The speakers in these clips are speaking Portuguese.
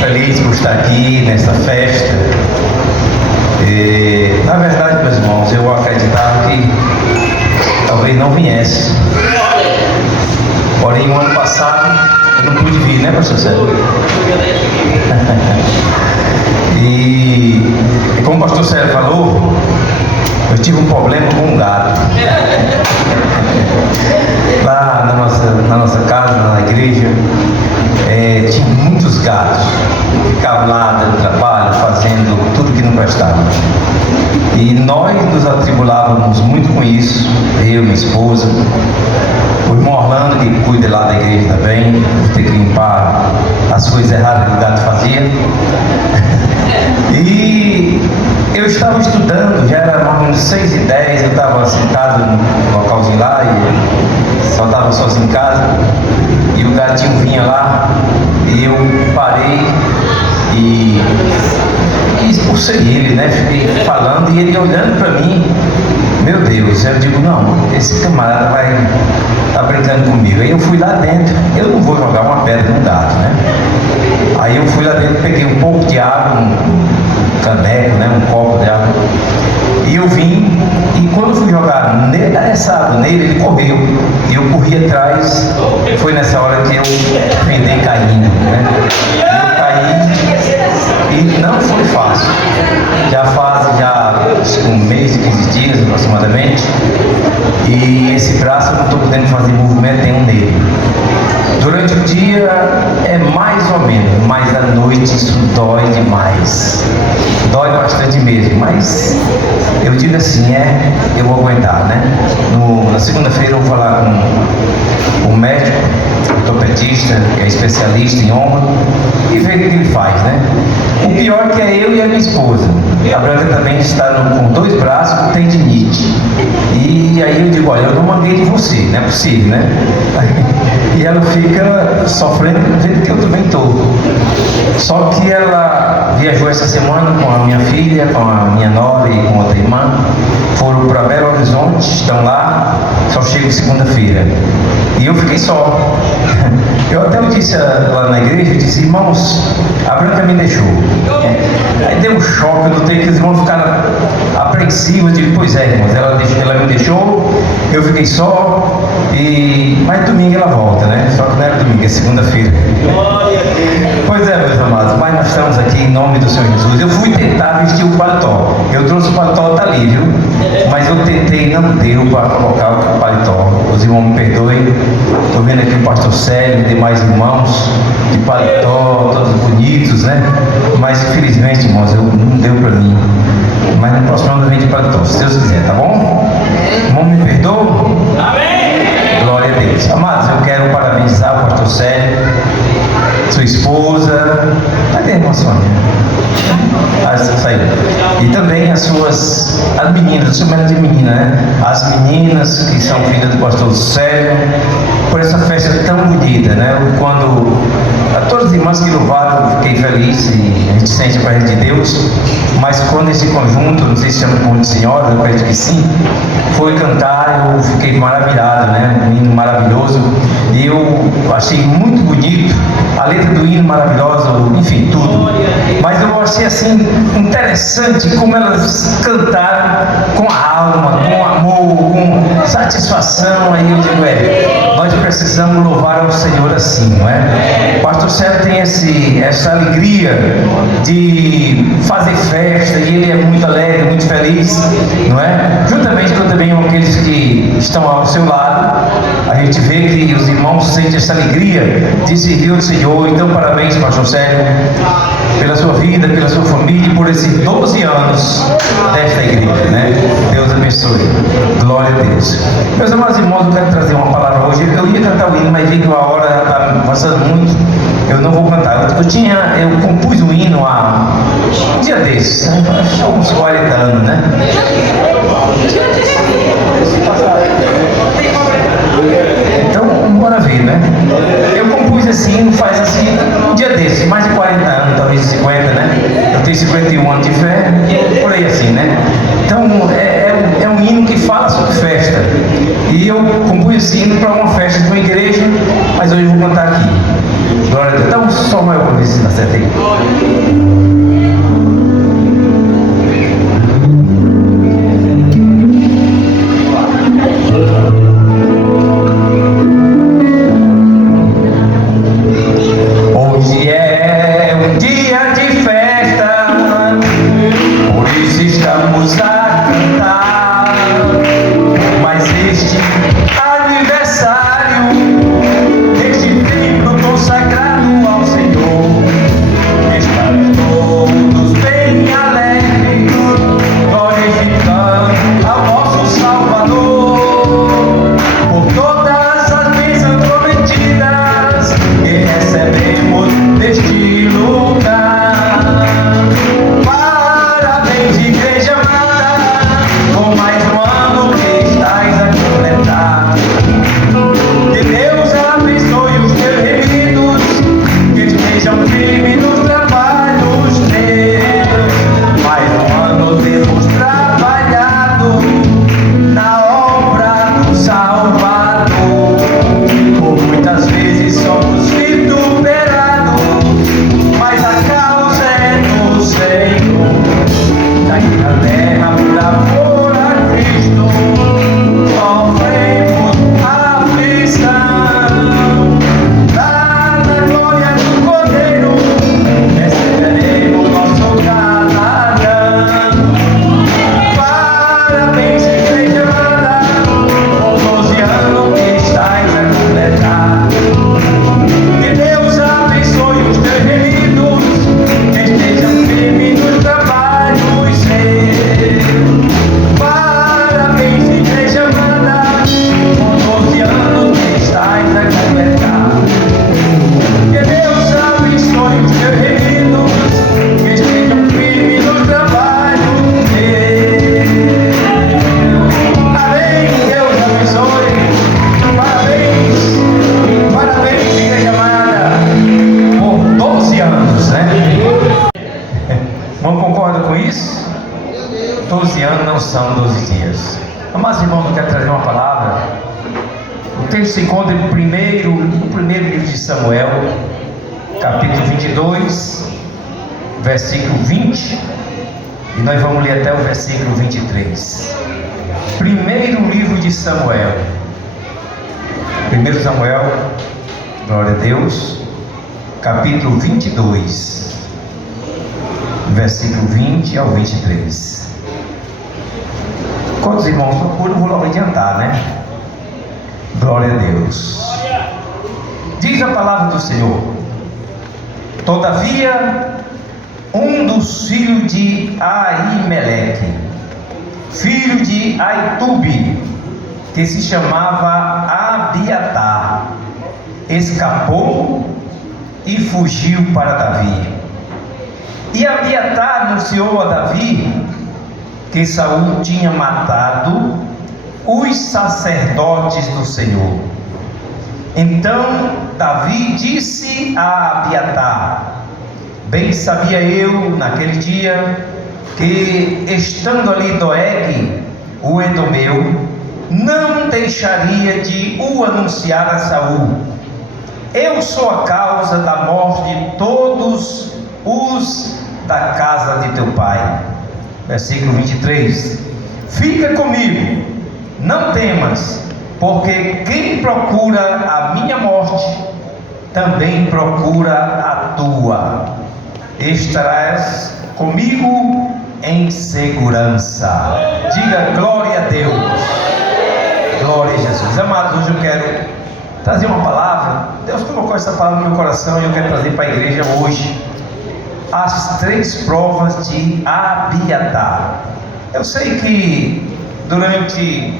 feliz por estar aqui nessa festa. Na verdade, meus irmãos, eu acreditava que talvez não viesse. Porém, no ano passado eu não pude vir, né, pastor Sérgio? E como o pastor Sérgio falou, eu tive um problema com um gato. Lá na nossa casa, na igreja, tinha muitos gatos. Ficavam lá dando trabalho, fazendo tudo que não prestava. E nós nos atribulávamos muito com isso, eu, minha esposa, o irmão Orlando, que cuida lá da igreja também, ter que limpar as coisas erradas que o gato fazia. E eu estava estudando, já era mais ou menos 6h10, eu estava sentado no localzinho lá e só estava sozinho em casa, e o gatinho vinha lá, e eu parei e expulsei ele, né? Fiquei falando e ele olhando para mim. Meu Deus, eu digo, não, esse camarada vai estar brincando comigo. Aí eu fui lá dentro, eu não vou jogar uma pedra no gato, né? Aí eu fui lá dentro, peguei um pouco de água, um caneco, né? Um copo de água. E eu vim, e quando eu fui jogar essa água nele, ele correu. E eu corri atrás, foi nessa hora que eu pendei caindo, né? Eu caí e não foi fácil. Já faz um mês e 15 dias aproximadamente, e esse braço eu não estou podendo fazer movimento nenhum nele. Durante o dia é mais ou menos, mas à noite isso dói demais. Dói bastante mesmo, mas eu digo assim, eu vou aguentar, né? Na segunda-feira eu vou falar com o médico, ortopedista, que é especialista em ombro, e ver o que ele faz, né? O pior é que é eu e a minha esposa. A Branca também está com 2 braços com tendinite. E aí eu digo, olha, eu não mandei de você, não é possível, né? E ela fica sofrendo do jeito que eu também estou. Só que ela viajou essa semana com a minha filha, com a minha nora e com outra irmã. Foram para Belo Horizonte, estão lá, só chego segunda-feira. E eu fiquei só. Eu até disse lá na igreja, eu disse, irmãos, a Branca me deixou. Aí deu um choque, eu notei que os irmãos ficaram apreensivos, eu digo, pois é, irmãos, ela me deixou, eu fiquei só, mas domingo ela volta, né? Só que não era domingo, é segunda-feira. Pois é, meus amados, mas nós estamos aqui em nome do Senhor Jesus. Eu fui tentar vestir o paletó, eu trouxe o paletó, tá ali, viu? Mas eu tentei, não deu para colocar o paletó. Os irmãos me perdoem, estou vendo aqui o pastor Célio e demais irmãos de paletó, todos bonitos, né? Mas infelizmente, irmãos, não deu para mim. Mas no próximo ano eu venho de paletó, se Deus quiser, tá bom? Irmão, me perdoa? Amém! Glória a Deus. Amados, eu quero parabenizar o pastor Célio, sua esposa, cadê a irmã Sônia? E também as meninas, eu sou de menina, né? As meninas que são filhas do pastor Célio, por essa festa tão bonita, né? Quando a todas as irmãs que louvaram, eu fiquei feliz e a gente sente a presença de Deus. Mas quando esse conjunto, não sei se chama conjunto de senhoras, eu acredito que sim, foi cantar, eu fiquei maravilhado, né? Um hino maravilhoso. E eu achei muito bonito, a letra do hino maravilhosa, enfim, tudo. Mas eu achei assim interessante como elas cantaram com a alma, com amor, com satisfação. Aí eu digo, nós precisamos louvar ao Senhor assim, não é? O pastor Sérgio tem essa alegria de fazer festa, e ele é muito alegre, muito feliz, não é? Juntamente com também aqueles que estão ao seu lado, a gente vê que os irmãos sentem essa alegria de servir o Senhor. Então, parabéns, pastor Sérgio, pela sua vida, pela sua família, por esses 12 anos desta igreja, né? Deus abençoe. Glória a Deus. Meus amados irmãos, eu quero trazer uma palavra hoje. Eu ia cantar o hino, mas vi que a hora está passando muito. Eu não vou cantar. Eu compus um hino há um dia desses, né? Há uns 40 anos, né? Então, bora ver, né? Eu compus assim, faz assim, um dia desses, mais de 40 anos, talvez 50, né? Eu tenho 51 anos de fé, por aí assim, né? Então, é um hino que fala sobre festa. E eu compus esse hino para uma festa de uma igreja, mas hoje eu vou cantar aqui. Glória a Deus. Então, um sol maior para ver se acertei. Hoje é um dia de festa, por isso estamos a cantar. Mas este aniversário, este templo consagrado ao Senhor, estamos todos bem alegres, glorificando ao nosso Salvador, por todas as bênçãos prometidas que recebemos neste lugar. Parabéns, igreja amada, com mais um ano que estáis a completar. Que Deus abençoe os teus remidos, que estejam firmes nos trabalhos teus. Mais um ano temos trabalhado na obra do Salvador. Por muitas vezes somos vituperados, mas a causa é do Senhor. Daqui na terra, por amor a Cristo, sofremos aflição. Lá na glória do Cordeiro, receberemos nosso galardão. Parabéns, igreja amada, por 12 anos que estáis a completar. Que Deus abençoe os teus remidos, que estejam firmes nos trabalhos seus. Parabéns, igreja amada, por 12 anos que estáis a completar. Que Deus abençoe os teus remidos, que estejam firmes nos trabalhos seus. Amém, Deus abençoe. Parabéns, parabéns, igreja amada, por 12 anos, né? Não concorda com isso? 12 anos não são 12 dias. Amados irmãos, eu quero trazer uma palavra. O texto se encontra no primeiro livro de Samuel, capítulo 22, versículo 20, e nós vamos ler até o versículo 23. Primeiro livro de Samuel. 1 Samuel, glória a Deus, capítulo 22, versículo 20 ao 23. Quantos irmãos procuram, vou logo adiantar, né? Glória a Deus. Diz a palavra do Senhor: todavia, um dos filhos de Aimeleque, filho de Aitube, que se chamava Abiatar, escapou e fugiu para Davi. E Abiatar anunciou a Davi que Saul tinha matado os sacerdotes do Senhor. Então Davi disse a Abiatar: bem sabia eu naquele dia que, estando ali Doeg, o edomeu, não deixaria de o anunciar a Saul. Eu sou a causa da morte de todos os da casa de teu pai. Versículo 23. Fica comigo, não temas, porque quem procura a minha morte, também procura a tua. Estarás comigo em segurança. Diga glória a Deus. Glória a Jesus. Amados, hoje eu quero trazer uma palavra. Deus colocou essa palavra no meu coração e eu quero trazer para a igreja hoje as 3 provas de Abiatar. Eu sei que durante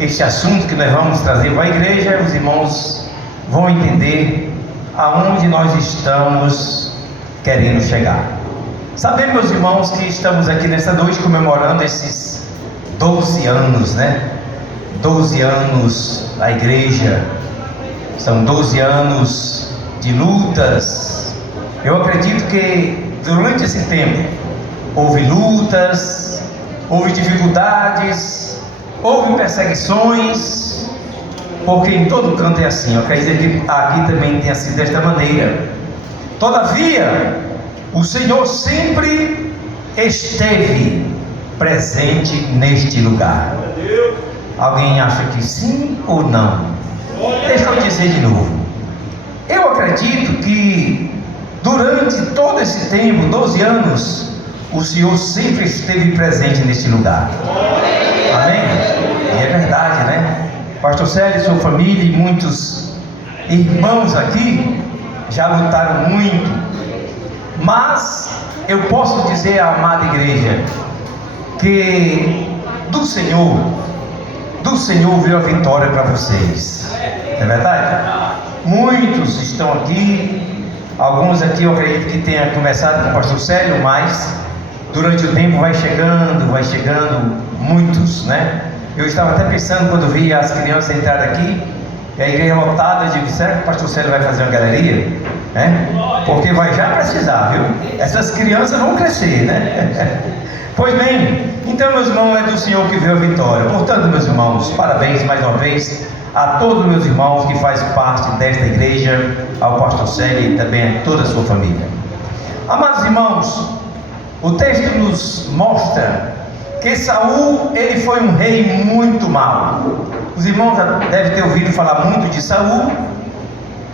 este assunto que nós vamos trazer para a igreja, os irmãos vão entender aonde nós estamos querendo chegar. Sabemos, meus irmãos, que estamos aqui nesta noite comemorando esses 12 anos, né? 12 anos da igreja, são 12 anos de lutas. Eu acredito que durante esse tempo houve lutas, houve dificuldades, houve perseguições, porque em todo canto é assim. Eu acredito que aqui também tenha sido desta maneira. Todavia, o Senhor sempre esteve presente neste lugar. Alguém acha que sim ou não? Deixa eu dizer de novo. Eu acredito que durante todo esse tempo, 12 anos, o Senhor sempre esteve presente neste lugar. Amém? E é verdade, né? Pastor Célio, sua família e muitos irmãos aqui já lutaram muito. Mas eu posso dizer à amada igreja que do Senhor veio a vitória para vocês. É verdade? Muitos estão aqui, alguns aqui eu acredito que tenha começado com o pastor Célio, mas durante o tempo vai chegando muitos, né? Eu estava até pensando quando vi as crianças entrarem aqui, e a igreja lotada, eu digo, será que o pastor Célio vai fazer uma galeria? Porque vai já precisar, viu? Essas crianças vão crescer, né? Pois bem, então meus irmãos, é do Senhor que veio a vitória. Portanto, meus irmãos, parabéns mais uma vez a todos meus irmãos que fazem parte desta igreja, ao pastor Célio e também a toda a sua família. Amados irmãos, o texto nos mostra que Saul, ele foi um rei muito mau. Os irmãos já devem ter ouvido falar muito de Saul,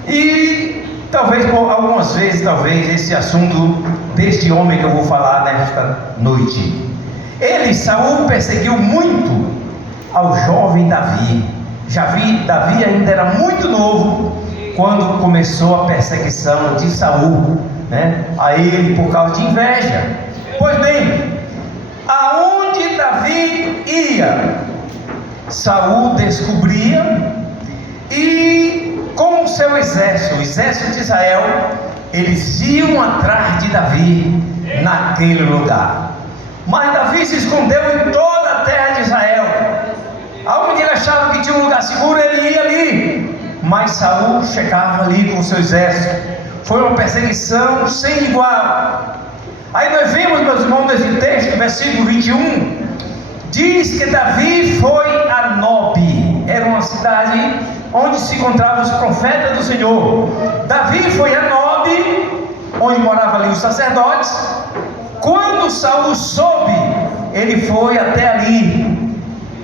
e talvez algumas vezes, esse assunto deste homem que eu vou falar nesta noite. Saul perseguiu muito ao jovem Davi. Davi ainda era muito novo quando começou a perseguição de Saul, né, a ele por causa de inveja. Pois bem, aonde Davi ia, Saul descobria, e com o seu exército, o exército de Israel, eles iam atrás de Davi naquele lugar. Mas Davi se escondeu em toda a terra de Israel. Aonde ele achava que tinha um lugar seguro, ele ia ali. Mas Saul chegava ali com o seu exército. Foi uma perseguição sem igual. Aí nós vemos, meus irmãos, nesse texto, versículo 21, diz que Davi foi a Nobe. Era uma cidade onde se encontravam os profetas do Senhor. Davi foi a Nobe, onde moravam ali os sacerdotes. Quando Saul soube, ele foi até ali,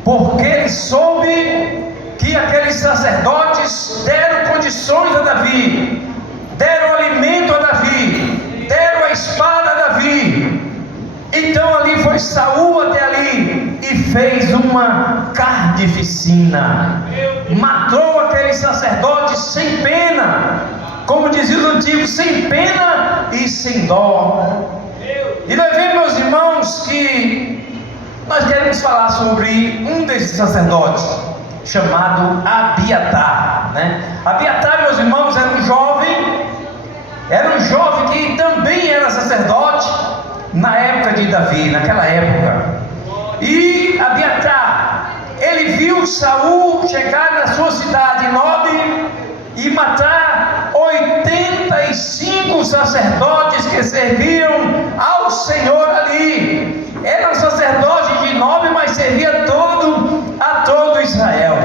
porque ele soube que aqueles sacerdotes deram condições a Davi, deram alimento a Davi, deram a espada a Davi. Então ali foi Saul até ali e fez uma carnificina, matou aqueles sacerdotes sem pena, como diziam os antigos, sem pena e sem dó. E nós vemos, meus irmãos, que nós queremos falar sobre um desses sacerdotes, chamado Abiatar, né? Abiatar, meus irmãos, era um jovem que também era sacerdote na época de Davi, naquela época. E Abiatar, ele viu Saul chegar na sua cidade Nobe e matar 85 sacerdotes que serviam ao Senhor ali. Eram sacerdotes de Nobe, mas servia a todo Israel.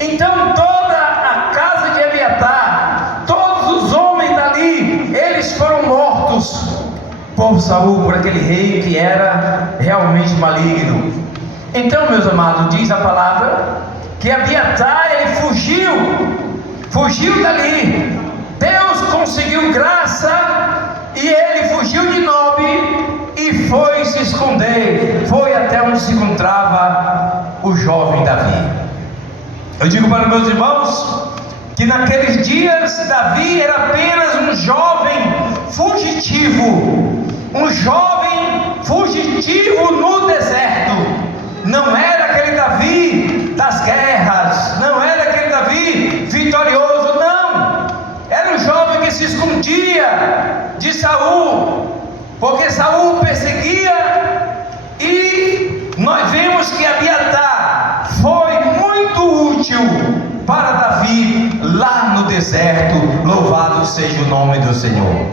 Então toda a casa de Abiatar, todos os homens dali, eles foram mortos por Saul, por aquele rei que era realmente maligno. Então, meus amados, diz a palavra que Abiatar, ele fugiu dali. Deus conseguiu graça e ele fugiu de Nobe e foi se esconder, foi até onde se encontrava o jovem Davi. Eu digo para meus irmãos que naqueles dias Davi era apenas um jovem fugitivo no deserto. Não era aquele Davi das guerras, não era aquele Davi vitorioso, não. Era um jovem que se escondia de Saul, porque Saul perseguia. E nós vemos que Abiatar foi muito útil para Davi lá no deserto. Louvado seja o nome do Senhor.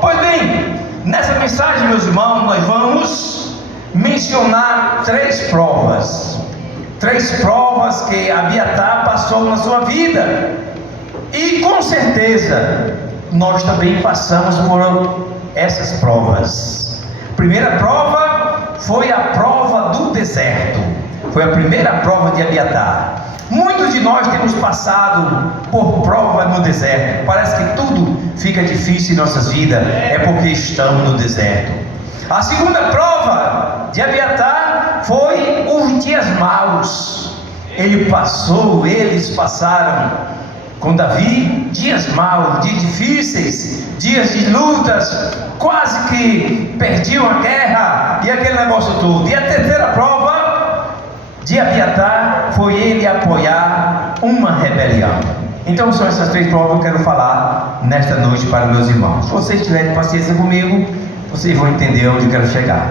Pois bem, nessa mensagem, meus irmãos, nós vamos mencionar três provas que Abiatar passou na sua vida. E com certeza nós também passamos por essas provas. A primeira prova foi a prova do deserto. Foi a primeira prova de Abiatar. Muitos de nós temos passado por prova no deserto. Parece que tudo fica difícil em nossas vidas, é porque estamos no deserto. A segunda prova de Abiatar foi os dias maus. Eles passaram com Davi dias maus, dias difíceis, dias de lutas, quase que perdiam a guerra e aquele negócio todo. E a terceira prova de Abiatar foi ele apoiar uma rebelião. Então são essas três provas que eu quero falar nesta noite para meus irmãos. Se vocês tiverem paciência comigo, vocês vão entender onde eu quero chegar.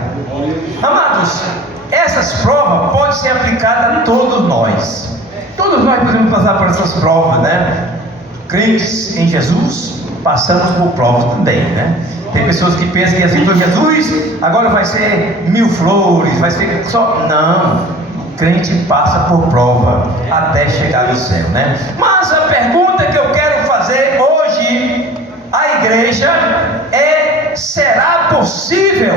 Amados, essas provas podem ser aplicadas a todos nós. Todos nós podemos passar por essas provas, né? Crentes em Jesus, passamos por provas também, né? Tem pessoas que pensam que aceitou Jesus, agora vai ser mil flores, vai ser só... Não, o crente passa por prova até chegar no céu, né? Mas a pergunta que eu quero fazer hoje à igreja é: será possível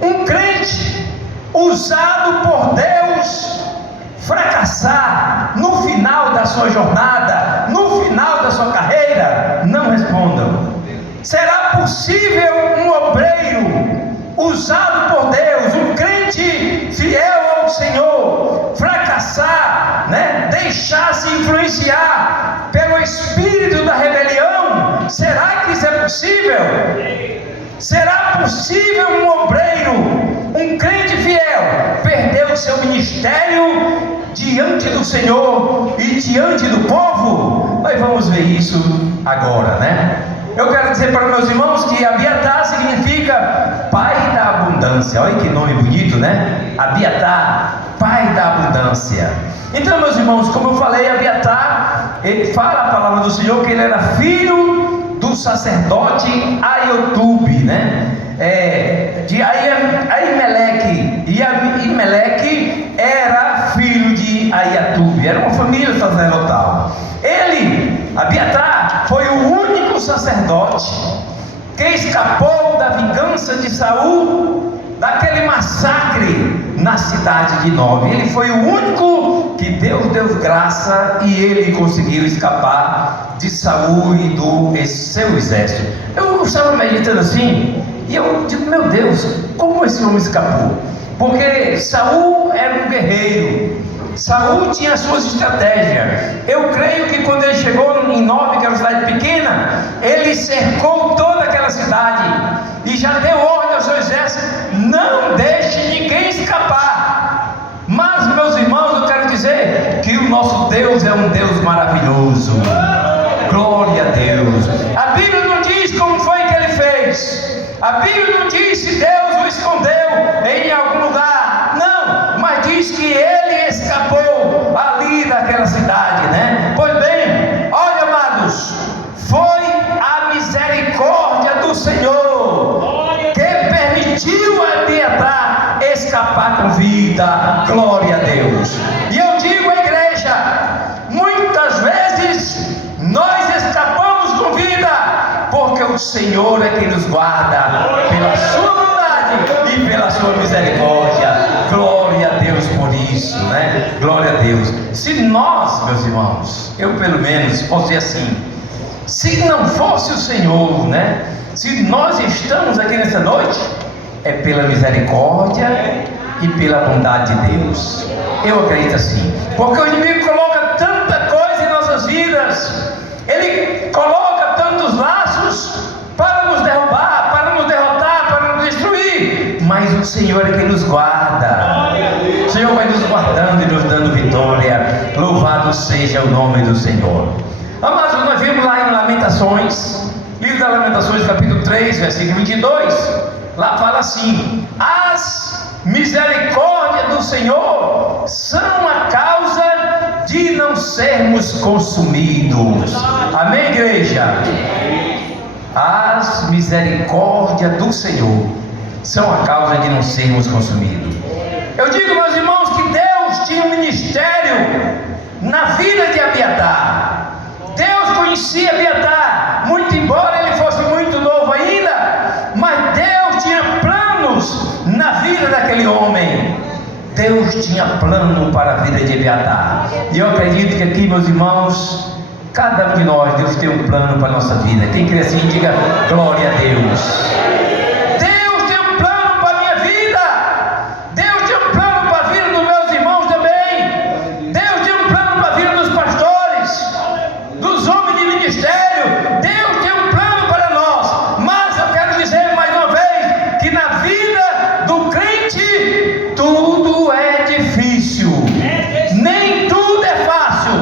um crente usado por Deus fracassar no final da sua jornada, no final da sua carreira? Não respondam. Será possível um obreiro usado por Deus, um crente fiel ao Senhor, fracassar, né? Deixar-se influenciar pelo espírito da rebelião? Será que isso é possível? Será possível um obreiro, um crente fiel, perder o seu ministério diante do Senhor e diante do povo? Nós vamos ver isso agora, né? Eu quero dizer para meus irmãos que Abiatar significa pai da abundância. Olha que nome bonito, né? Abiatar, pai da abundância. Então, meus irmãos, como eu falei, Abiatar, ele fala a palavra do Senhor que ele era filho do sacerdote Aiotube, né? De Aimeleque. E Aimeleque era filho de Aiatube. Era uma família sacerdotal. Ele, Abiatar, foi o único sacerdote que escapou da vingança de Saul, daquele massacre na cidade de Nob. Ele foi o único que Deus deu graça e ele conseguiu escapar de Saul e do seu exército. Eu estava meditando assim e eu digo: meu Deus, como esse homem escapou? Porque Saul era um guerreiro, Saul tinha suas estratégias. Eu creio que quando ele chegou em Nob, que era uma cidade pequena, ele cercou toda aquela cidade e já deu ordem ao seu exército: não deixe ninguém escapar. Mas, meus irmãos, eu quero dizer que o nosso Deus é um Deus maravilhoso. Glória a Deus. A Bíblia não diz como foi que ele fez. A Bíblia não diz se Deus o escondeu em algum lugar. Não, mas diz que ele escapou ali daquela cidade, né? Pois bem, olha, amados, foi a misericórdia do Senhor que permitiu a Abiatar escapar com vida. Glória a Deus. E eu digo à igreja, muitas vezes nós escapamos com vida porque o Senhor é quem nos guarda pela sua bondade e pela sua misericórdia. Glória a Deus por isso, né? Glória a Deus. Se nós, meus irmãos, eu pelo menos posso dizer assim, se não fosse o Senhor, né? Se nós estamos aqui nessa noite, é pela misericórdia e pela bondade de Deus. Eu acredito assim, porque o inimigo coloca tanta coisa em nossas vidas, ele coloca tantos laços para nos derrubar, para nos derrotar, para nos destruir, mas o Senhor é quem nos guarda. O Senhor vai nos guardando e nos dando vitória. Louvado seja o nome do Senhor. Amados, nós vimos lá em Lamentações, livro das Lamentações, capítulo 3, versículo 22, lá fala assim: as misericórdias do Senhor são a causa de não sermos consumidos. Amém, igreja? As misericórdias do Senhor são a causa de não sermos consumidos. Eu digo, meus irmãos, que Deus tinha um ministério na vida de Abiatar. Deus conhecia Abiatar, muito embora ele Deus tinha plano para a vida de Abiatar. E eu acredito que aqui, meus irmãos, cada um de nós, Deus tem um plano para a nossa vida. Quem crê assim, diga glória a Deus. Deus tem um plano para a minha vida. Deus tem um plano para a vida dos meus irmãos também. Deus tem um plano para a vida dos pastores, dos homens de ministério. Deus tem um plano para nós. Mas eu quero dizer mais uma vez que na vida do crente tudo é difícil. Nem tudo é fácil.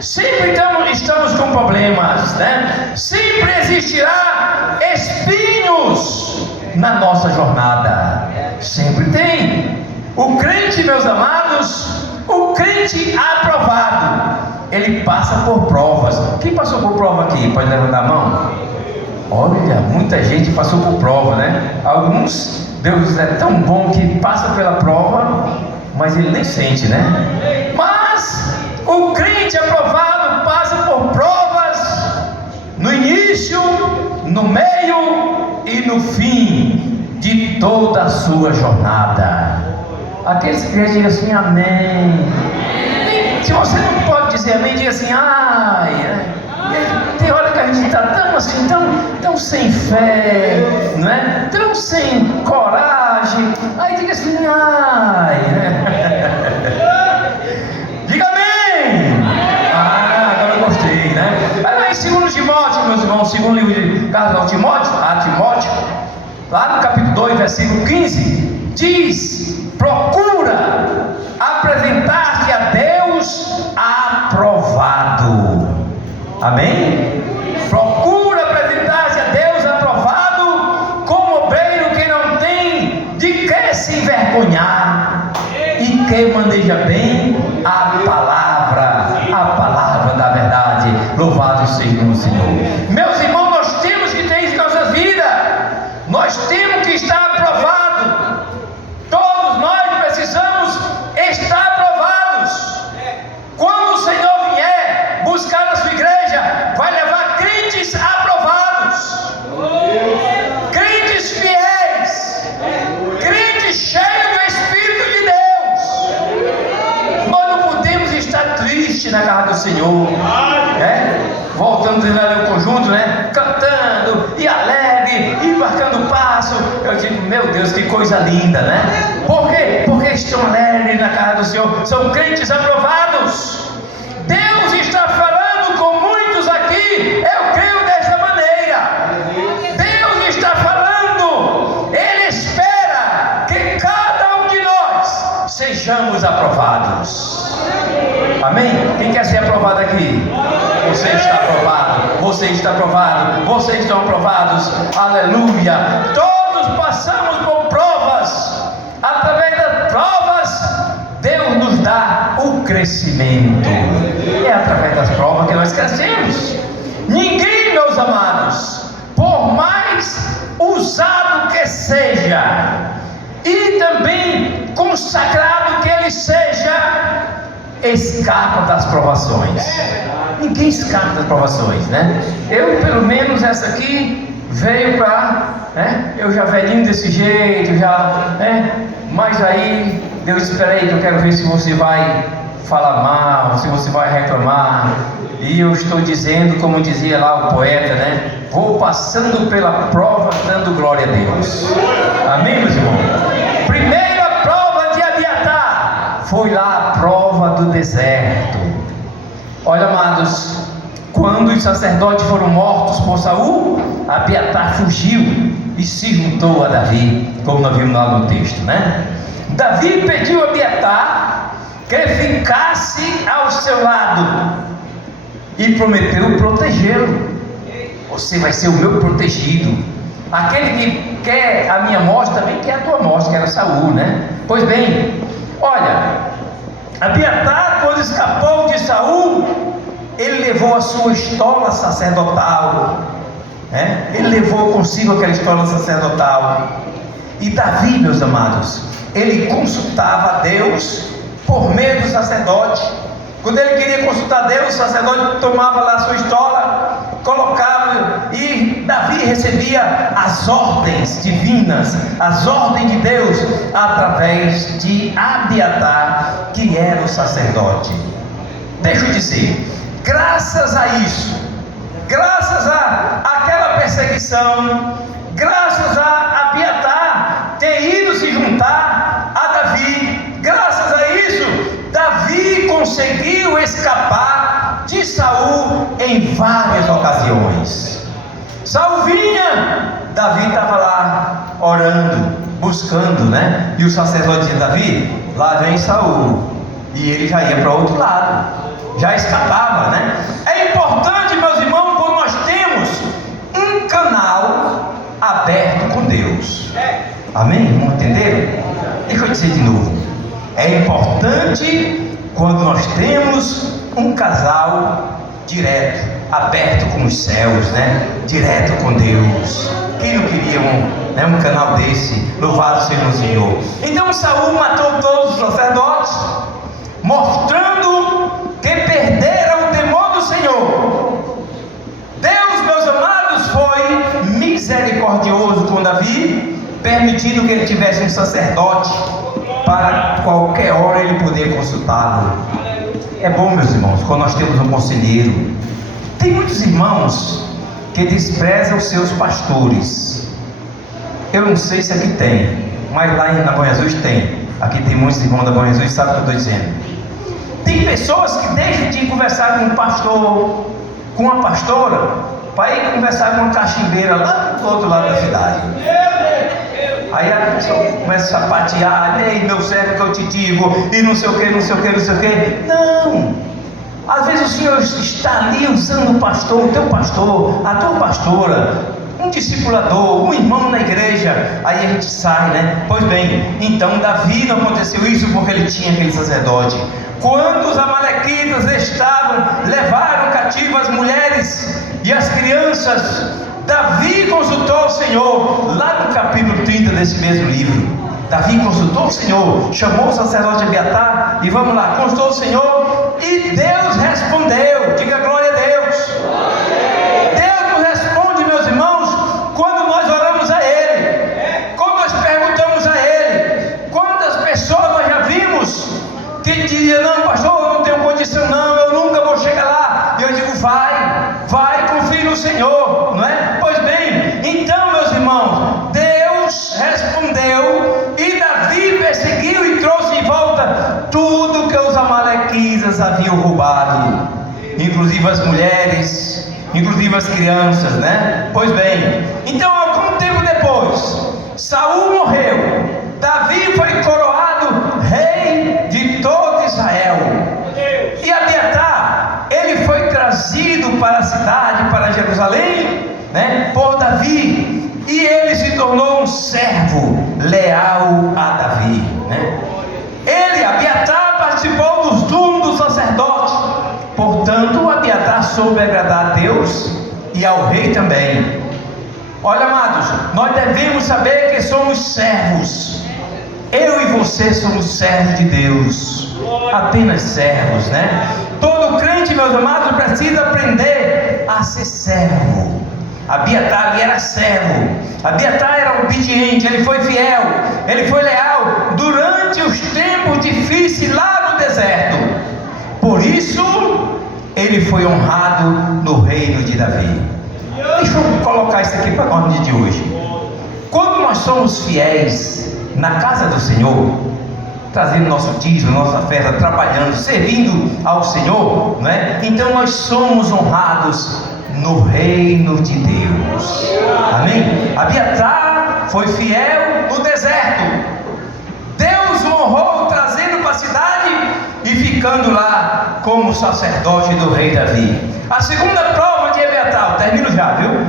Sempre estamos com problemas, né? Sempre existirá espinhos na nossa jornada. Sempre tem. O crente, meus amados, o crente aprovado, ele passa por provas. Quem passou por prova aqui? Pode levantar a mão? Olha, muita gente passou por prova, né? Alguns, Deus é tão bom que passa pela prova, mas ele nem sente, né? Mas o crente aprovado passa por provas no início, no meio e no fim de toda a sua jornada. Aqueles que dizem assim, amém. Se você não pode dizer amém, diga assim, ai. Tem hora que a gente está tão assim, tão sem fé, não é? Tão sem coragem. Aí diga assim, ai, diga amém. Agora eu gostei, né? Vai lá em 2 Timóteo, meus irmãos, segundo livro de carta ao Timóteo, lá no capítulo 2, versículo 15, diz: procura apresentar-te a Deus aprovado. Amém? Procura apresentar-se a Deus aprovado, como obreiro que não tem de que se envergonhar e que maneja bem a palavra da verdade. Louvado seja o Senhor. Meus irmãos, nós temos que ter isso em nossas vidas. Nós temos que estar aprovados. Todos nós precisamos estar aprovados. Quando o Senhor vier buscar a sua igreja, vai levar crentes aprovados, crentes fiéis, crentes cheios do Espírito de Deus. Nós não podemos estar tristes na casa do Senhor, né? Voltando a treinar o conjunto, né? Cantando e alegre e marcando passo. Eu digo, meu Deus, que coisa linda, né? Por quê? Porque estão alegres na casa do Senhor. São crentes aprovados. Deus está falando com muitos aqui, eu creio desta maneira. Deus está falando, Ele espera que cada um de nós sejamos aprovados. Amém? Quem quer ser aprovado aqui? Você está aprovado, você está aprovado, vocês estão aprovados. Aleluia! Todos passamos por provas. Através das provas, Deus nos dá o crescimento. É através das provas que nós crescemos. Ninguém, meus amados, por mais usado que seja e também consagrado que ele seja, escapa das provações. Ninguém escapa das provações, né? Eu, pelo menos, essa aqui veio para, né? Eu já velhinho desse jeito, já, né? Mas aí Deus, espera aí que eu quero ver se você vai falar mal, se você vai reclamar. E eu estou dizendo, como dizia lá o poeta, né? Vou passando pela prova, dando glória a Deus. Amém, meus irmãos? Primeira prova de Abiatar foi lá a prova do deserto. Olha, amados, quando os sacerdotes foram mortos por Saul, Abiatar fugiu e se juntou a Davi, como nós vimos lá no texto, né? Davi pediu a Abiatar que ficasse ao seu lado e prometeu protegê-lo. Você vai ser o meu protegido. Aquele que quer a minha morte também quer a tua morte, que era Saul, né? Pois bem, olha, Abiatar, quando escapou de Saul, ele levou a sua estola sacerdotal, né? Ele levou consigo aquela estola sacerdotal. E Davi, meus amados, ele consultava a Deus por meio do sacerdote. Quando ele queria consultar Deus, o sacerdote tomava lá a sua estola, colocava, e Davi recebia as ordens divinas, as ordens de Deus, através de Abiatar, que era o sacerdote. Deixa eu dizer, graças a isso, graças a aquela perseguição, graças a Abiatar ter ido se juntar a Davi, graças a isso, Davi conseguiu escapar de Saul em várias ocasiões. Saul vinha, Davi estava lá orando, buscando, né? E o sacerdote dizia: Davi, lá vem Saul. E ele já ia para o outro lado, já escapava, né? É importante, meus irmãos, quando nós temos um canal aberto com Deus. Amém? Irmão, entenderam? Deixa eu dizer de novo. É importante quando nós temos um casal direto, aberto com os céus, né? Direto com Deus. Quem não queria um canal desse? Louvado seja o Senhor. Então Saul matou todos os sacerdotes, mostrando que perderam o temor do Senhor. Deus, meus amados, foi misericordioso com Davi, permitindo que ele tivesse um sacerdote para qualquer hora ele poder consultá-lo. É bom, meus irmãos, quando nós temos um conselheiro. Tem muitos irmãos que desprezam os seus pastores. Eu não sei se aqui tem, mas lá na Bom Jesus tem. Aqui tem muitos irmãos da Bom Jesus, sabe o que eu estou dizendo. Tem pessoas que deixam de conversar com um pastor, com uma pastora, para ir conversar com uma cachimbeira lá do outro lado da cidade. Aí a pessoa começa a sapatear: ei, meu servo que eu te digo, e não sei o que, não sei o que, não sei o que. Não! Às vezes o Senhor está ali usando o pastor, o teu pastor, a tua pastora, um discipulador, um irmão na igreja. Aí a gente sai, né? Pois bem, então Davi não aconteceu isso porque ele tinha aquele sacerdote. Quando os amalequitas levaram cativo as mulheres e as crianças, Davi consultou o Senhor. Lá no capítulo 30 desse mesmo livro, Davi consultou o Senhor, chamou o sacerdote Abiatar, e vamos lá, consultou o Senhor, e Deus respondeu. Diga glória a Deus. Deus nos responde, meus irmãos, quando nós oramos a Ele, quando nós perguntamos a Ele. Quantas pessoas nós já vimos que diziam: não, pastor, eu não tenho condição, não, eu nunca vou chegar lá. E eu digo: vai, confie no Senhor, não é? Pois bem, então, meus irmãos, Deus respondeu, e Davi perseguiu e trouxe de volta tudo que os amalequitas haviam roubado, inclusive as mulheres, inclusive as crianças, né? Pois bem, então, algum tempo depois, Saul morreu, Davi foi coroado rei de todo Israel, e Abiatar, ele foi trazido para a cidade, para Jerusalém, né, por Davi, e ele se tornou um servo leal a Davi, né? Ele, Abiatar, participou dos turnos do sacerdote. Portanto, Abiatar soube agradar a Deus e ao rei também. Olha, amados, nós devemos saber que somos servos. Eu e você somos servos de Deus, apenas servos, né? Todo crente, meus amados, precisa aprender a ser servo. Abiatar, ele era servo. Abiatar era obediente, ele foi fiel, ele foi leal durante os tempos difíceis lá no deserto. Por isso, ele foi honrado no reino de Davi. Deixa eu colocar isso aqui para a ordem de hoje. Quando nós somos fiéis na casa do Senhor, trazendo nosso dízimo, nossa oferta, trabalhando, servindo ao Senhor, não é? Então nós somos honrados no reino de Deus. Amém? Abiatar foi fiel no deserto. Deus o honrou trazendo para a cidade e ficando lá como sacerdote do rei Davi. A segunda prova de Abiatar, termino já, viu?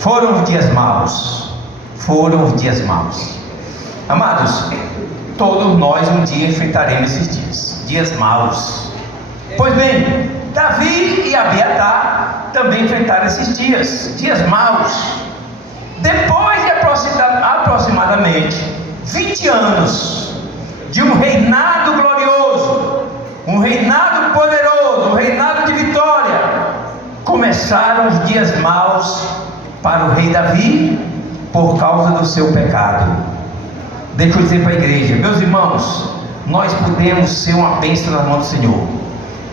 Foram os dias maus. Foram os dias maus. Amados, todos nós um dia enfrentaremos esses dias maus. Pois bem, Davi e Abiatar também enfrentaram esses dias maus. Depois de aproximadamente 20 anos de um reinado glorioso, um reinado poderoso, um reinado de vitória, começaram os dias maus para o rei Davi por causa do seu pecado. Deixa eu dizer para a igreja, meus irmãos, nós podemos ser uma bênção na mão do Senhor,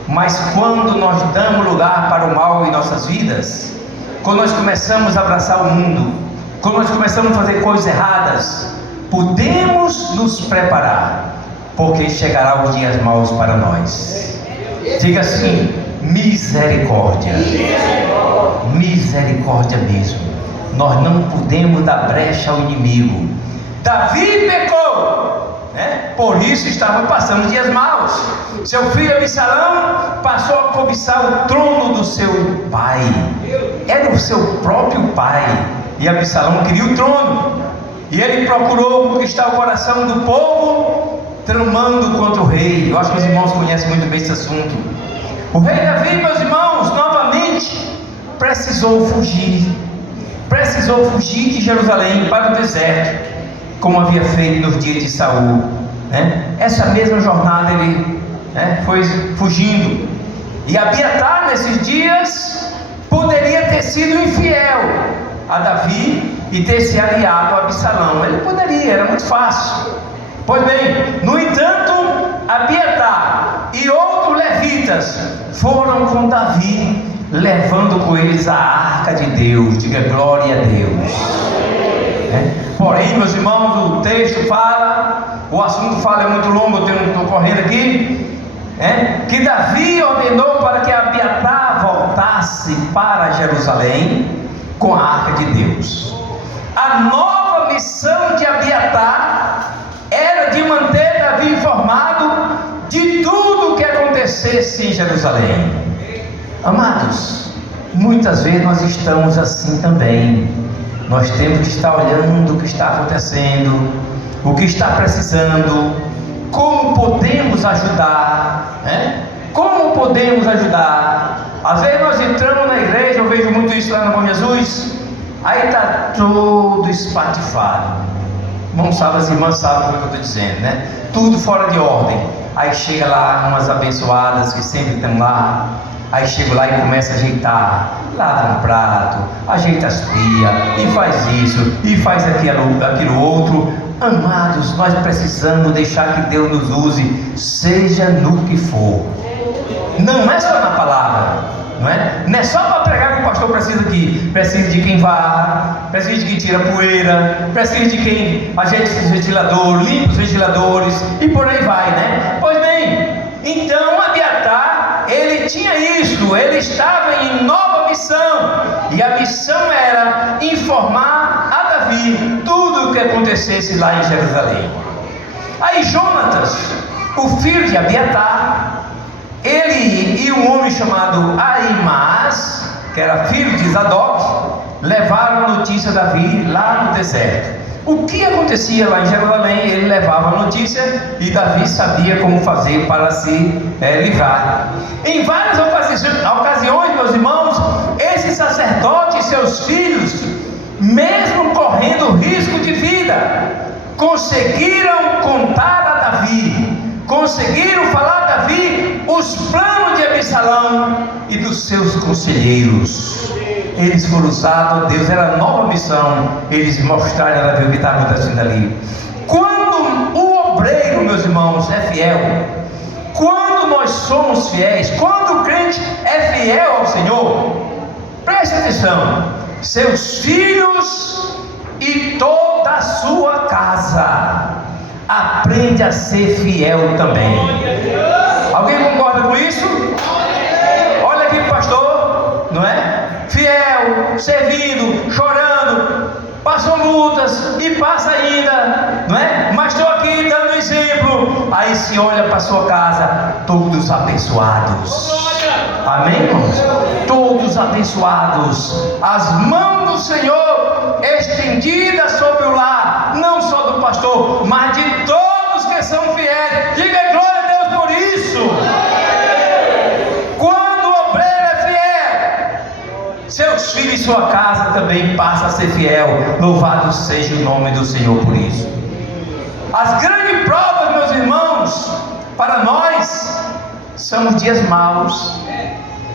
mas quando nós damos lugar para o mal em nossas vidas, quando nós começamos a abraçar o mundo, quando nós começamos a fazer coisas erradas, podemos nos preparar, porque chegará os dias maus para nós. Diga assim: misericórdia. Misericórdia mesmo. Nós não podemos dar brecha ao inimigo. Davi pecou, né? Por isso estavam passando dias maus. Seu filho Absalão passou a cobiçar o trono do seu pai. Era o seu próprio pai, e Absalão queria o trono, e ele procurou conquistar o coração do povo, tramando contra o rei. Eu acho que os irmãos conhecem muito bem esse assunto. O rei Davi, meus irmãos, novamente precisou fugir de Jerusalém para o deserto, como havia feito nos dias de Saul, né? Essa mesma jornada ele, né, foi fugindo. E Abiatar, nesses dias, poderia ter sido infiel a Davi e ter se aliado a Absalão. Ele poderia, era muito fácil. Pois bem, no entanto, Abiatar e outros levitas foram com Davi, levando com eles a arca de Deus. Diga glória a Deus. Porém, meus irmãos, o texto fala, o assunto fala, é muito longo, eu estou correndo aqui, que Davi ordenou para que Abiatar voltasse para Jerusalém com a arca de Deus. A nova missão de Abiatar era de manter Davi informado de tudo o que acontecesse em Jerusalém. Amados, muitas vezes nós estamos assim também. Nós temos que estar olhando o que está acontecendo, o que está precisando, como podemos ajudar, né? Como podemos ajudar? Às vezes nós entramos na igreja, eu vejo muito isso lá no Bom Jesus, aí está todo espatifado. As irmãs sabem o que eu estou dizendo, né? Tudo fora de ordem. Aí chega lá umas abençoadas que sempre estão lá. Aí chega lá e começa a ajeitar, lava um prato, ajeita as pias, e faz isso, e faz aquilo outro. Amados, nós precisamos deixar que Deus nos use, seja no que for. Não é só na palavra, não é só para pregar que o pastor precisa aqui. Precisa de quem varra, precisa de quem tira poeira, precisa de quem ajeita os ventiladores, limpa os ventiladores, e por aí vai, né? Pois bem, então Abiatar, ele tinha isso, ele estava em nova missão, e a missão era informar a Davi tudo o que acontecesse lá em Jerusalém. Aí Jonatas, o filho de Abiatar, ele e um homem chamado Ahimaas, que era filho de Zadok, levaram a notícia a Davi lá no deserto. O que acontecia lá em Jerusalém, ele levava a notícia, e Davi sabia como fazer para se livrar. Em várias ocasiões, meus irmãos, esses sacerdotes e seus filhos, mesmo correndo risco de vida, conseguiram contar a Davi, conseguiram falar a Davi os planos de Absalão e dos seus conselheiros. Eles foram usados a Deus, era a nova missão, eles mostraram a Davi o que está acontecendo ali. Quando o obreiro, meus irmãos, é fiel, quando nós somos fiéis, quando o crente é fiel ao Senhor, preste atenção, seus filhos e toda a sua casa aprende a ser fiel também. Alguém concorda com isso? Olha aqui, pastor, não é? Fiel, servindo, chorando, passam lutas e passa ainda, não é? Mas estou aqui dando exemplo. Aí se olha para sua casa, todos abençoados. Amém, irmãos? Todos abençoados. As mãos do Senhor estendidas sobre o lar, não só do pastor, mas de todos que são fiéis. Diga glória a Deus por isso. Quando o obreiro é fiel, seus filhos e sua casa também passam a ser fiel. Louvado seja o nome do Senhor por isso. As grandes provas, meus irmãos, para nós são os dias maus,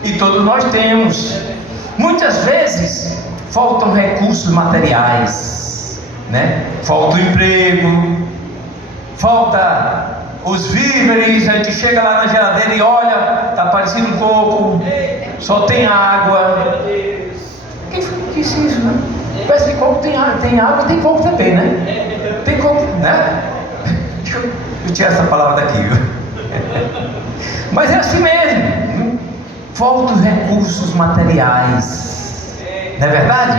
e todos nós temos. Muitas vezes faltam recursos materiais, né? Falta o emprego, falta os víveres. A gente chega lá na geladeira e olha, está parecendo um coco, só tem água. Quem foi que disse isso, né? Parece que coco tem água, tem coco também, né? Tem coco, né? Deixa eu tirar essa palavra daqui, viu? Mas é assim mesmo. Faltam recursos materiais, não é verdade?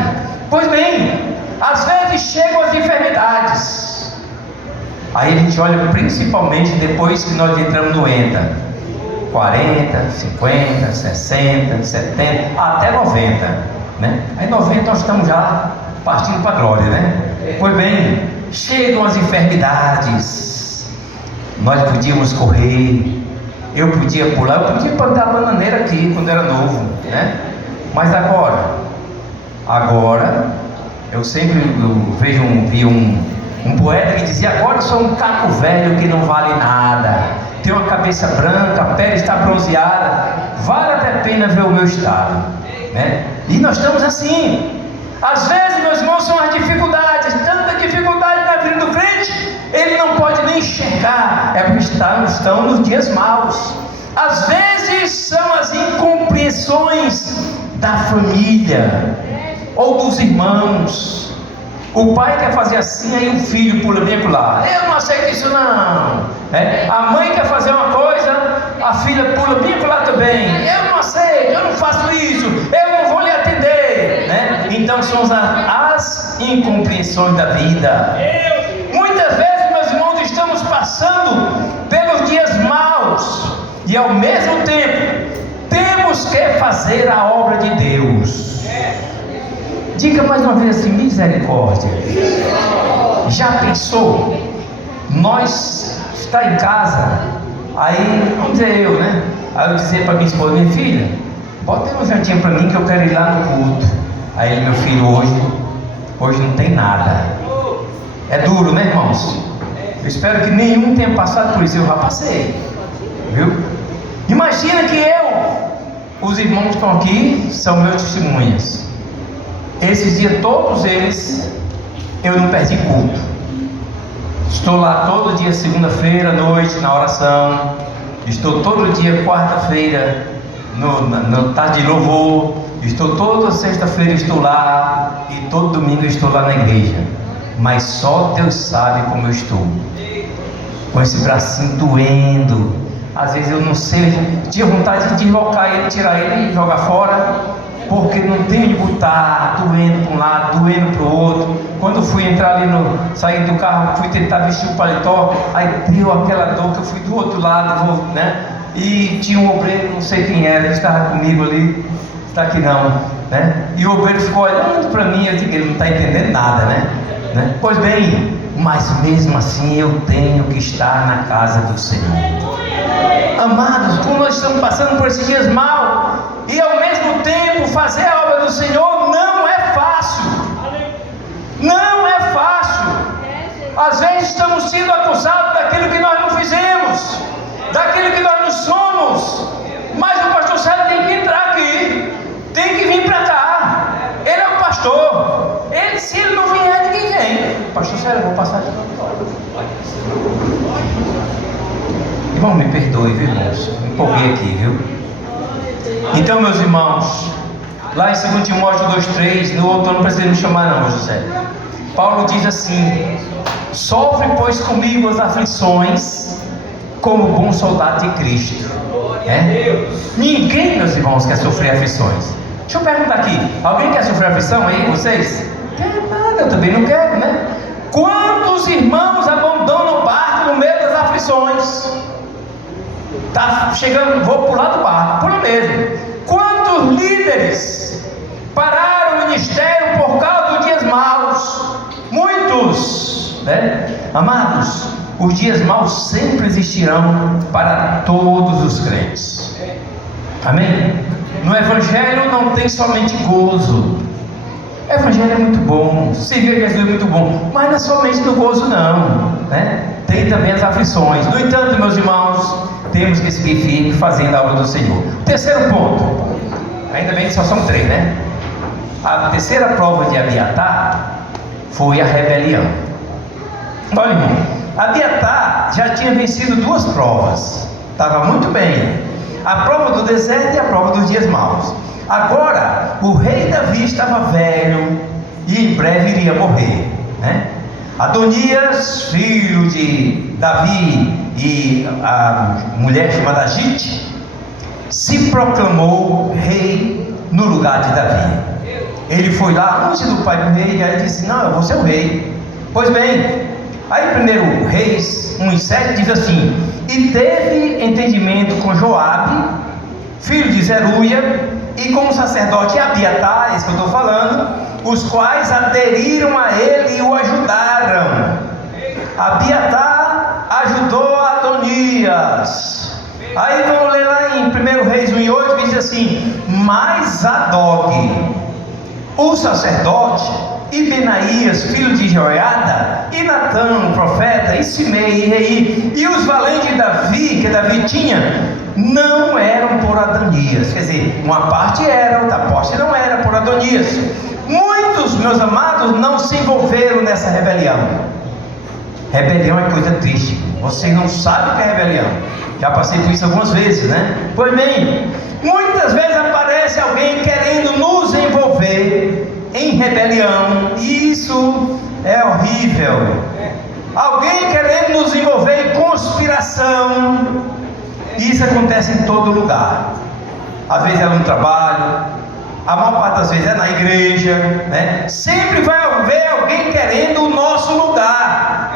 Pois bem, às vezes chegam as enfermidades. Aí a gente olha principalmente depois que nós entramos no ENTA, 40, 50, 60, 70, até 90, né? Aí 90 nós estamos já partindo para a glória, né? Pois bem, chegam as enfermidades. Nós podíamos correr, eu podia pular, eu podia plantar bananeira aqui quando era novo, né? Mas agora eu sempre vi um poeta que dizia: agora sou um caco velho que não vale nada, tenho uma cabeça branca, a pele está bronzeada, vale até a pena ver o meu estado, né? E nós estamos assim. Às vezes, meus irmãos, são as dificuldades, tanta dificuldade na vida do crente, ele não pode nem enxergar, é porque estão nos dias maus. Às vezes são as incompreensões da família ou dos irmãos. O pai quer fazer assim, aí o filho pula bem por lá. Eu não aceito isso não. A mãe quer fazer uma coisa, a filha pula bem por lá também. Eu não aceito, eu não faço isso, eu não vou lhe atender, né? Então são as incompreensões da vida. Muitas vezes, meus irmãos, estamos passando pelos dias maus e ao mesmo tempo temos que fazer a obra de Deus. Diga mais uma vez assim: misericórdia. Já pensou? Nós está em casa, aí vamos dizer eu, né? Aí eu dizer para minha esposa: minha filha, bota aí um jantinho para mim que eu quero ir lá no culto. Aí ele: meu filho, hoje não tem nada. É duro, né, irmãos? Eu espero que nenhum tenha passado por isso. Eu já passei, viu? Imagina que os irmãos que estão aqui são meus testemunhas. Esses dias, todos eles, eu não perdi culto. Estou lá todo dia, segunda-feira à noite, na oração. Estou todo dia, quarta-feira, no tarde de louvor. Estou toda sexta-feira, estou lá. E todo domingo estou lá na igreja. Mas só Deus sabe como eu estou. Com esse bracinho doendo. Às vezes eu não sei, tinha vontade de deslocar ele, tirar ele e jogar fora, porque não tem onde botar, doendo para um lado, doendo para o outro. Quando eu fui entrar ali, sair do carro, fui tentar vestir o paletó, aí deu aquela dor que eu fui do outro lado, né? E tinha um obreiro, não sei quem era, que estava comigo ali, está aqui não, né? E o obreiro ficou olhando para mim, eu digo: ele não está entendendo nada, né? Pois bem, mas mesmo assim eu tenho que estar na casa do Senhor. Amados, como nós estamos passando por esses dias maus, e ao mesmo tempo fazer a obra do Senhor não é fácil. Não é fácil. Às vezes estamos sendo acusados daquilo que nós não fizemos, daquilo que nós não somos. Mas o pastor Célio tem que entrar aqui, tem que vir para cá. Ele é o pastor. Se ele não vier, ninguém vem. Pastor Célio, eu vou passar aqui. Irmão, me perdoe, viu, irmãos? Me empolguei aqui, viu? Então, meus irmãos, lá em 2 Timóteo 2,3, no outro não precisa me chamar não, José. Paulo diz assim: sofre, pois, comigo as aflições, como bom soldado de Cristo. Ninguém, meus irmãos, quer sofrer aflições. Deixa eu perguntar aqui: alguém quer sofrer aflição aí, vocês? Quer nada, eu também não quero, né? Quantos irmãos abandonam o barco no meio das aflições? Tá chegando, vou pular do barco, pula mesmo. Quantos líderes pararam o ministério por causa dos dias maus? Muitos, né? Amados, os dias maus sempre existirão para todos os crentes. Amém? No Evangelho não tem somente gozo. O Evangelho é muito bom, servir a Jesus é muito bom, mas não é somente do gozo não, né? Tem também as aflições. No entanto, meus irmãos, temos que seguir firme fazendo a obra do Senhor. Terceiro ponto, ainda bem que só são 3, né? A terceira prova de Abiatar foi a rebelião. Olha, irmão, Abiatar já tinha vencido 2 provas, estava muito bem, a prova do deserto e a prova dos dias maus. Agora, o rei Davi estava velho e em breve iria morrer, né? Adonias, filho de Davi e a mulher chamada Agite, se proclamou rei no lugar de Davi. Ele foi lá antes do pai do rei e aí disse: não, eu vou ser o rei. Pois bem, aí 1 Reis 1:7 diz assim: e teve entendimento com Joabe, filho de Zeruia, e com o sacerdote Abiatar, esse que eu estou falando, os quais aderiram a ele e o ajudaram. Abiatar ajudou Adonias. Aí vamos ler lá em 1 Reis 1:8, que diz assim: mas Zadok, o sacerdote, e Benaías, filho de Joiada, e Natã, o profeta, e Simei, e Rei, e os valentes de Davi, que Davi tinha, não eram por Adonias. Quer dizer, uma parte era, outra parte não era por Adonias. Muitos, meus amados, não se envolveram nessa rebelião. Rebelião é coisa triste. Vocês não sabem o que é rebelião. Já passei por isso algumas vezes, né? Pois bem, muitas vezes aparece alguém querendo nos envolver em rebelião, e isso é horrível. Alguém querendo nos envolver em conspiração. Isso acontece em todo lugar. Às vezes é no trabalho, a maior parte das vezes é na igreja, né? Sempre vai haver alguém querendo o nosso lugar.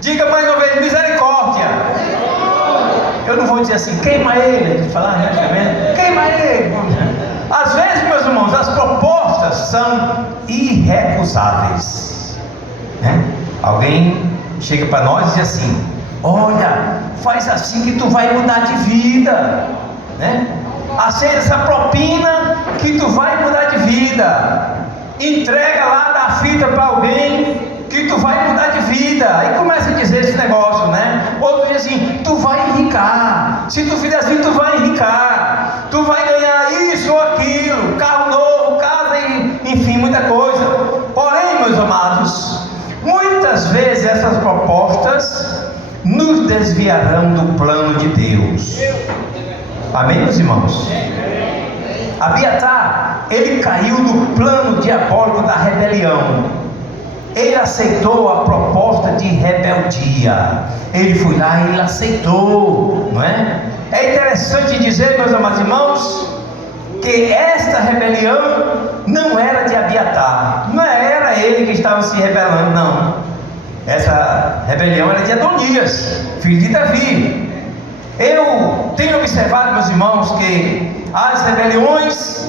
Diga mais uma vez: misericórdia. Eu não vou dizer assim, queima ele, falar, né? Queima ele. Às vezes, meus irmãos, as propostas são irrecusáveis, né? Alguém chega para nós e diz assim: olha, faz assim que tu vai mudar de vida, né? Aceita essa propina que tu vai mudar de vida. Entrega lá, dá fita para alguém que tu vai mudar de vida. Aí começa a dizer esse negócio, né? Outro diz assim: tu vai enricar. Se tu fizer assim, tu vai enricar. Tu vai ganhar isso ou aquilo, carro novo, casa, enfim, muita coisa. Porém, meus amados, muitas vezes essas propostas nos desviarão do plano de Deus. Amém, meus irmãos? Abiatar, ele caiu no plano diabólico da rebelião. Ele aceitou a proposta de rebeldia. Ele foi lá e ele aceitou, não é? É interessante dizer, meus amados irmãos, que esta rebelião não era de Abiatar. Não era ele que estava se rebelando, não. Essa rebelião era de Adonias, filho de Davi. Eu tenho observado, meus irmãos, que as rebeliões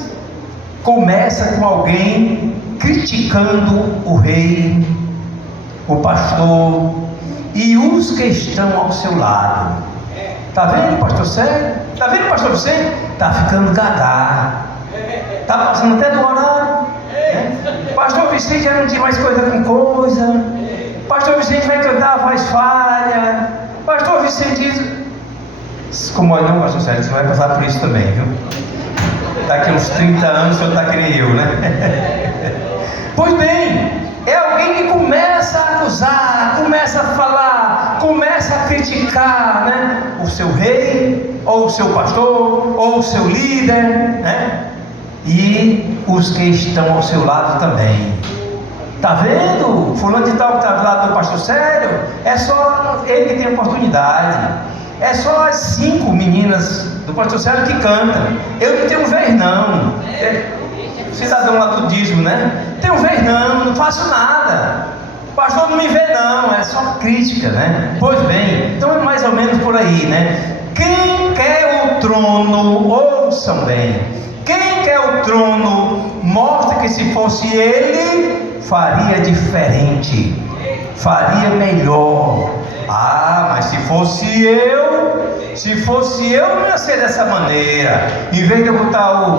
começam com alguém criticando o rei, o pastor e os que estão ao seu lado. Está vendo, pastor Sérgio? Está vendo, pastor Vicente? Está ficando gaga. Está passando até do horário. Pastor Vicente já não tem mais coisa com coisa. Pastor Vicente vai cantar, faz falha. Pastor Vicente diz: como olha, não, pastor Sérgio, você vai passar por isso também, viu? Daqui uns 30 anos o senhor está que nem eu, né? Pois bem, é alguém que começa a acusar, começa a falar, começa a criticar, né? O seu rei, ou o seu pastor, ou o seu líder, né? E os que estão ao seu lado também. Está vendo? Fulano de tal que está do lado do pastor Sérgio, é só ele que tem oportunidade. É só as 5 meninas do pastor Sérgio que cantam. Eu não tenho vez não. Cidadão lá do dízimo, né? Tenho vez não faço nada. Pastor não me vê não, é só crítica, né? Pois bem, então é mais ou menos por aí, né? Quem quer o trono, ouçam bem. Quem quer o trono, mostra que se fosse ele, faria diferente, faria melhor. Ah, mas se fosse eu não ia ser dessa maneira. Em vez de eu botar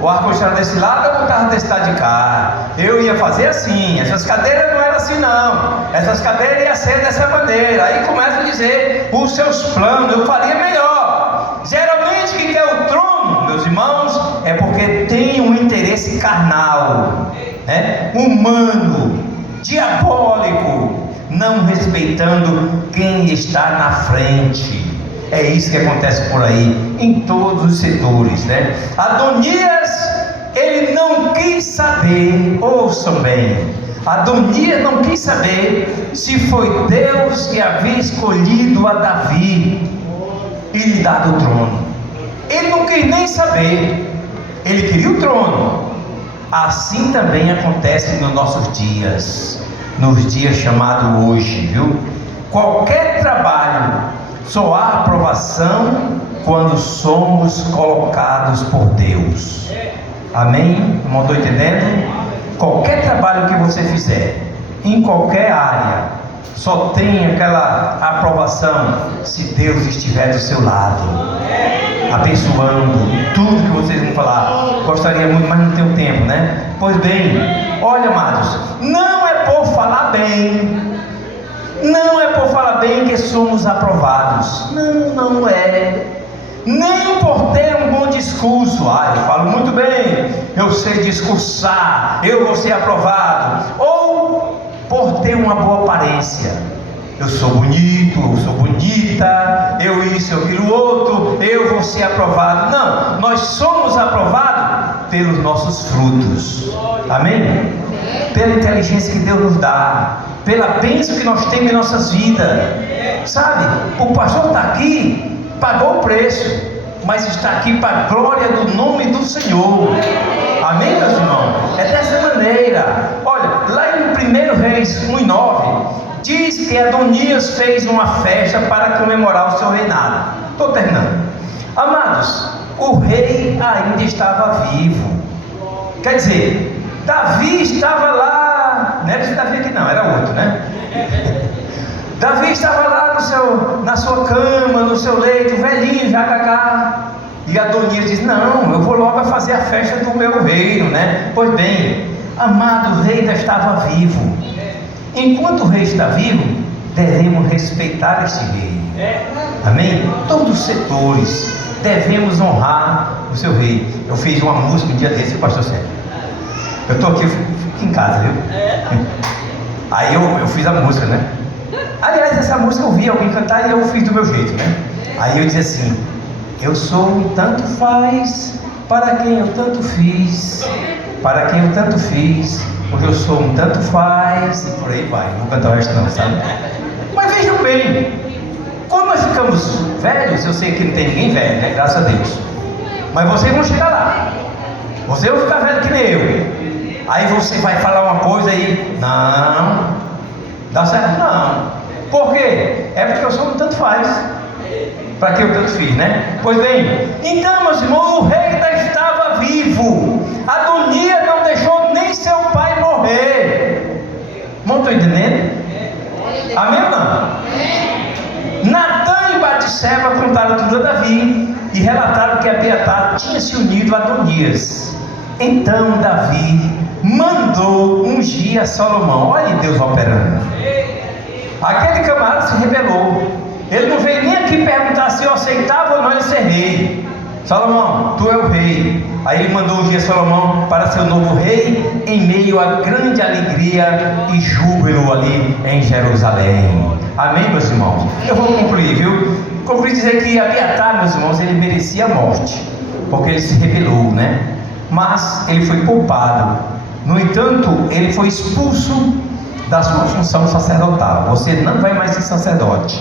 o ar-condicionado desse lado, eu botava desse lado de cá. Eu ia fazer assim. Essas cadeiras não eram assim não. Essas cadeiras iam ser dessa maneira. Aí começa a dizer os seus planos. Eu faria melhor. Geralmente quem quer o trono, meus irmãos, é porque tem um interesse carnal, né? Humano, diabólico, não respeitando quem está na frente. É isso que acontece por aí, em todos os setores, né? Adonias, ele não quis saber, ouçam bem, Adonias não quis saber se foi Deus que havia escolhido a Davi e lhe dado o trono. Ele não quis nem saber, ele queria o trono. Assim também acontece nos nossos dias, nos dias chamados hoje, viu? Qualquer trabalho só há aprovação quando somos colocados por Deus. Amém? Não estou entendendo? Qualquer trabalho que você fizer, em qualquer área, só tem aquela aprovação se Deus estiver do seu lado, abençoando tudo que vocês vão falar. Gostaria muito, mas não tenho tempo, né? Pois bem, olha, amados, não é por falar bem, não é por falar bem que somos aprovados. Não é. Nem por ter um bom discurso. Eu falo muito bem, eu sei discursar, eu vou ser aprovado. Ou por ter uma boa aparência. Eu sou bonito, eu sou bonita, eu isso, eu aquilo outro, eu vou ser aprovado. Não, nós somos aprovados pelos nossos frutos. Amém? Pela inteligência que Deus nos dá, pela bênção que nós temos em nossas vidas. Sabe, o pastor está aqui, pagou o preço, mas está aqui para a glória do nome do Senhor. Amém, meus irmãos? É dessa maneira. Olha, lá em 1 Reis 1:9 diz que Adonias fez uma festa para comemorar o seu reinado. Estou terminando. Amados, o rei ainda estava vivo. Quer dizer, Davi estava lá. Não era esse Davi aqui não, era outro, né? Davi estava lá na sua cama, no seu leito, velhinho, já cagá. E Adonias diz: não, eu vou logo fazer a festa do meu reino, né? Pois bem, amado, o rei ainda estava vivo. Enquanto o rei está vivo, devemos respeitar este rei. Amém? Todos os setores devemos honrar o seu rei. Eu fiz uma música um dia desse, pastor Sérgio. Eu estou aqui em casa, viu? Aí eu fiz a música, né? Aliás, essa música eu vi alguém cantar e eu fiz do meu jeito, né? Aí eu disse assim: eu sou um tanto faz para quem eu tanto fiz, para quem eu tanto fiz, porque eu sou um tanto faz, e por aí vai. Não vou cantar o resto não, sabe? Mas vejam bem, quando nós ficamos velhos, eu sei que não tem ninguém velho, né? Graças a Deus. Mas vocês vão chegar lá. Vocês vão ficar velho que nem eu. Aí você vai falar uma coisa aí, não, dá certo? Não. Por quê? É porque eu sou um tanto faz, para que eu tanto fiz, né? Pois bem, então, meus irmãos, o rei ainda estava vivo. Adonias não deixou nem seu pai morrer. Não estou entendendo? Amém ou não? Natã e Batseba contaram tudo a Davi e relataram que Abiatar tinha se unido a Adonias. Então Davi mandou ungir a Salomão. Olha Deus operando. Aquele camarada se rebelou. Ele não veio nem aqui perguntar se eu aceitava ou não ele ser rei. Salomão, tu é o rei. Aí ele mandou ungir Salomão para ser o novo rei, em meio a grande alegria e júbilo ali em Jerusalém. Amém, meus irmãos? Eu vou concluir, viu? Concluir dizer que Abiatar, meus irmãos, ele merecia a morte, porque ele se rebelou, né? Mas ele foi poupado. No entanto, ele foi expulso da sua função sacerdotal. Você não vai mais ser sacerdote.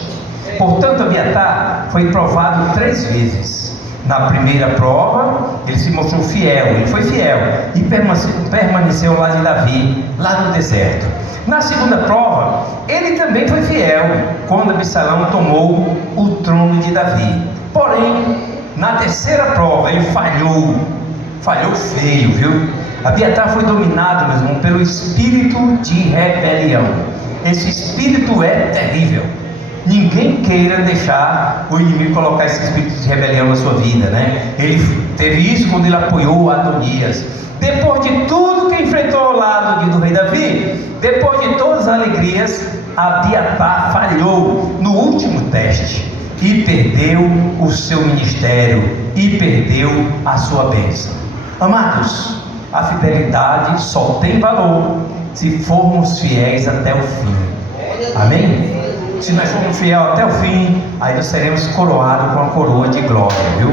Portanto, Abiatar foi provado 3 vezes. Na primeira prova, ele se mostrou fiel, ele foi fiel e permaneceu lá de Davi, lá no deserto. Na segunda prova, ele também foi fiel, quando Absalão tomou o trono de Davi. Porém, na terceira prova, ele falhou feio, viu? Abiatar foi dominado, meu irmão, pelo espírito de rebelião. Esse espírito é terrível. Ninguém queira deixar o inimigo colocar esse espírito de rebelião na sua vida, né? Ele teve isso quando ele apoiou Adonias. Depois de tudo que enfrentou ao lado do rei Davi, depois de todas as alegrias, Abiatar falhou no último teste e perdeu o seu ministério e perdeu a sua bênção. Amados, a fidelidade só tem valor se formos fiéis até o fim. Amém? Se nós formos fiéis até o fim, aí nós seremos coroados com a coroa de glória, viu?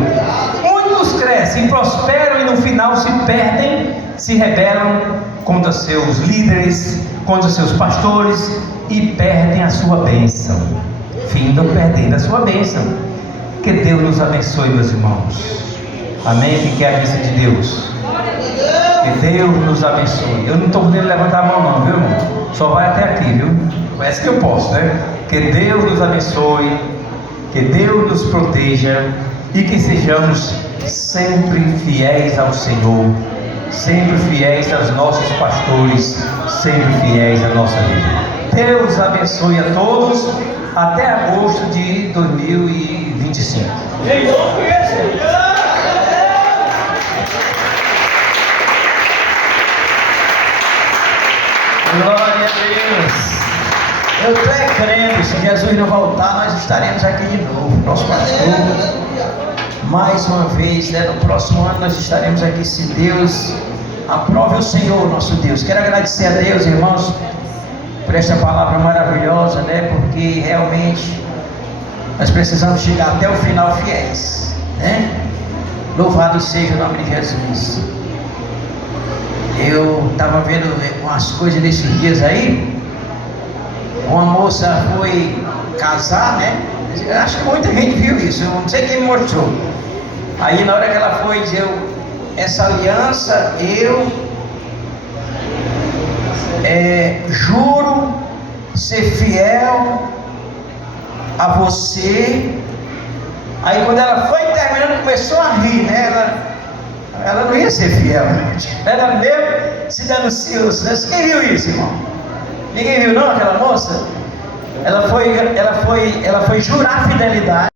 Muitos crescem, prosperam e no final se perdem, se rebelam contra seus líderes, contra seus pastores e perdem a sua bênção. Findam perdendo a sua bênção. Que Deus nos abençoe, meus irmãos. Amém? Quem quer a bênção de Deus? Que Deus nos abençoe. Eu não estou podendo levantar a mão não, viu, irmão? Só vai até aqui, viu? Parece que eu posso, né? Que Deus nos abençoe, que Deus nos proteja e que sejamos sempre fiéis ao Senhor, sempre fiéis aos nossos pastores, sempre fiéis à nossa vida. Deus abençoe a todos até agosto de 2025. Glória a Deus. Eu estou crendo, se Jesus não voltar, nós estaremos aqui de novo. Nosso pastor, mais uma vez, né? No próximo ano nós estaremos aqui, se Deus aprove o Senhor, nosso Deus. Quero agradecer a Deus, irmãos, por esta palavra maravilhosa, né? Porque realmente nós precisamos chegar até o final fiéis, né? Louvado seja o nome de Jesus. Eu estava vendo umas coisas nesses dias aí. Uma moça foi casar, né? Eu acho que muita gente viu isso, eu não sei quem me mostrou. Aí na hora que ela foi dizer, essa aliança eu juro ser fiel a você. Aí quando ela foi terminando, começou a rir, né? Ela não ia ser fiel, ela mesmo se denunciou. Quem viu isso, irmão? Ninguém viu não, aquela moça? Ela foi jurar fidelidade.